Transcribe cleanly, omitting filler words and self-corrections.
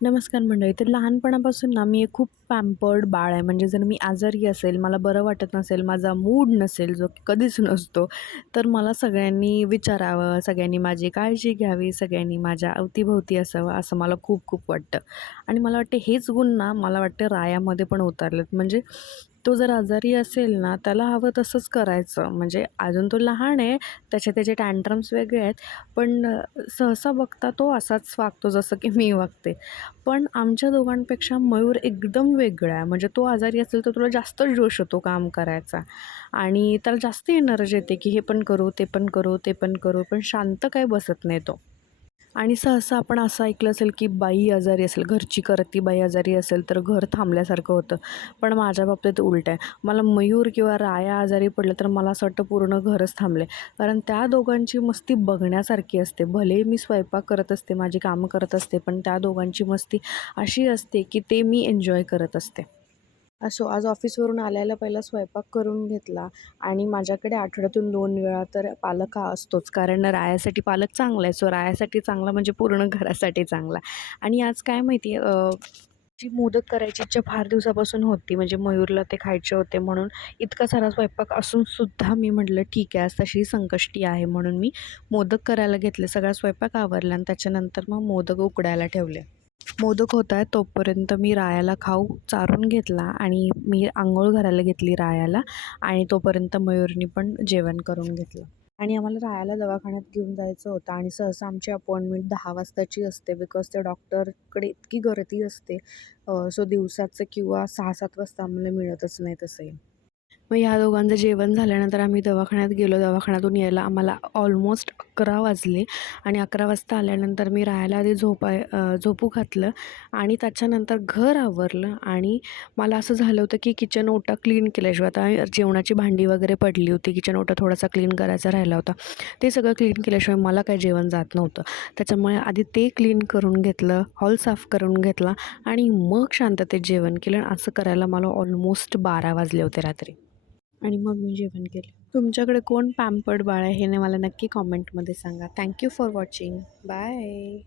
नमस्कार मंडळी. तर लहानपणापासून ना मी एक खूप पॅम्पर्ड बाळ आहे. म्हणजे जर मी आजारी असेल, मला बरं वाटत नसेल, माझा मूड नसेल, जो की कधीच नसतो, तर मला सगळ्यांनी विचारावं, सगळ्यांनी माझी काळजी घ्यावी, सगळ्यांनी माझ्या अवतीभोवती असावं, असं मला खूप खूप वाटतं. आणि मला वाटते हेच गुण ना मला वाटतं रायामध्ये पण उतरलेत. म्हणजे तो जर आजारी असेल ना, त्याला हवं तसंच करायचं. म्हणजे अजून तो लहान आहे, त्याचे टँट्रम्स वेगळे आहेत. पण सहसा बघता तो असाच वागतो जसं की मी वागते. पण आमच्या दोघांपेक्षा मयूर एकदम वेगळा आहे. म्हणजे तो आजारी असेल तर तुला जास्त जोश येतो काम करायचा आणि त्याला जास्त एनर्जी येते, की हे पण करू, ते पण करू, ते पण करू. पण शांत काही बसत नाही तो. आणि सहसा आपण असं ऐकलं असेल, की बाई आजारी असेल, घरची करती बाई आजारी असेल, तर घर थांबल्यासारखं होतं. पण माझ्या बाबतीत उलटं आहे. मला मयूर किंवा राया आजारी पडलं, तर मला असं वाटतं पूर्ण घरच थांबले. कारण त्या दोघांची मस्ती बघण्यासारखी असते. भले मी स्वयंपाक करत असते, माझी कामं करत असते, पण त्या दोघांची मस्ती अशी असते, की ते मी एन्जॉय करत असते. असो, आज ऑफिसवरून आल्याला पहिला स्वयंपाक करून घेतला आणि माझ्याकडे आठवड्यातून 2 वेळा तर पालक हा असतोच. कारण रायासाठी पालक चांगला आहे. सो रायासाठी चांगला म्हणजे पूर्ण घरासाठी चांगला. आणि आज काय माहिती आहे, जी मोदक करायची इच्छा फार दिवसापासून होती. म्हणजे मयूरला ते खायचे होते म्हणून इतका सारा स्वयंपाक असून सुद्धा मी म्हटलं ठीक आहे, आज तशी संकष्टी आहे म्हणून मी मोदक करायला घेतले. सगळा स्वयंपाक आवरला आणि त्याच्यानंतर मग मोदक उकडायला ठेवले. मोदक होत आहेत तोपर्यंत मी रायाला खाऊ चारून घेतला आणि मी अंघोळ घालायला घेतली रायाला आणि तोपर्यंत मयूरनी पण जेवण करून घेतलं. आणि आम्हाला रायाला दवाखान्यात घेऊन जायचं होतं आणि सहसा आमची अपॉइंटमेंट 10 वाजताची असते बिकॉज त्या डॉक्टरकडे इतकी गर्दी असते. सो दिवसाचं किंवा 6-7 वाजता आम्हाला मिळतच नाही तसंही. मग ह्या दोघांचं जेवण झाल्यानंतर आम्ही दवाखान्यात गेलो. दवाखान्यातून यायला आम्हाला ऑलमोस्ट 11 वाजले आणि 11 वाजता आल्यानंतर मी राहायला आधी झोपू घातलं आणि त्याच्यानंतर घर आवरलं आणि मला असं झालं होतं की किचन ओटा क्लीन केल्याशिवाय आता जेवणाची भांडी वगैरे पडली होती. किचन ओटा थोडासा क्लीन करायचा राहिला होता. ते सगळं क्लीन केल्याशिवाय मला काही जेवण जात नव्हतं. त्याच्यामुळे आधी ते क्लीन करून घेतलं, हॉल साफ करून घेतला आणि मग शांततेत जेवण केलं आणि असं करायला मला ऑलमोस्ट 12 वाजले होते रात्री. आणि मग मी जेवण केलं. तुमच्याकडे कोण पॅम्पर्ड बाळ आहे हे मला नक्की कॉमेंटमध्ये सांगा. Thank you for watching. Bye.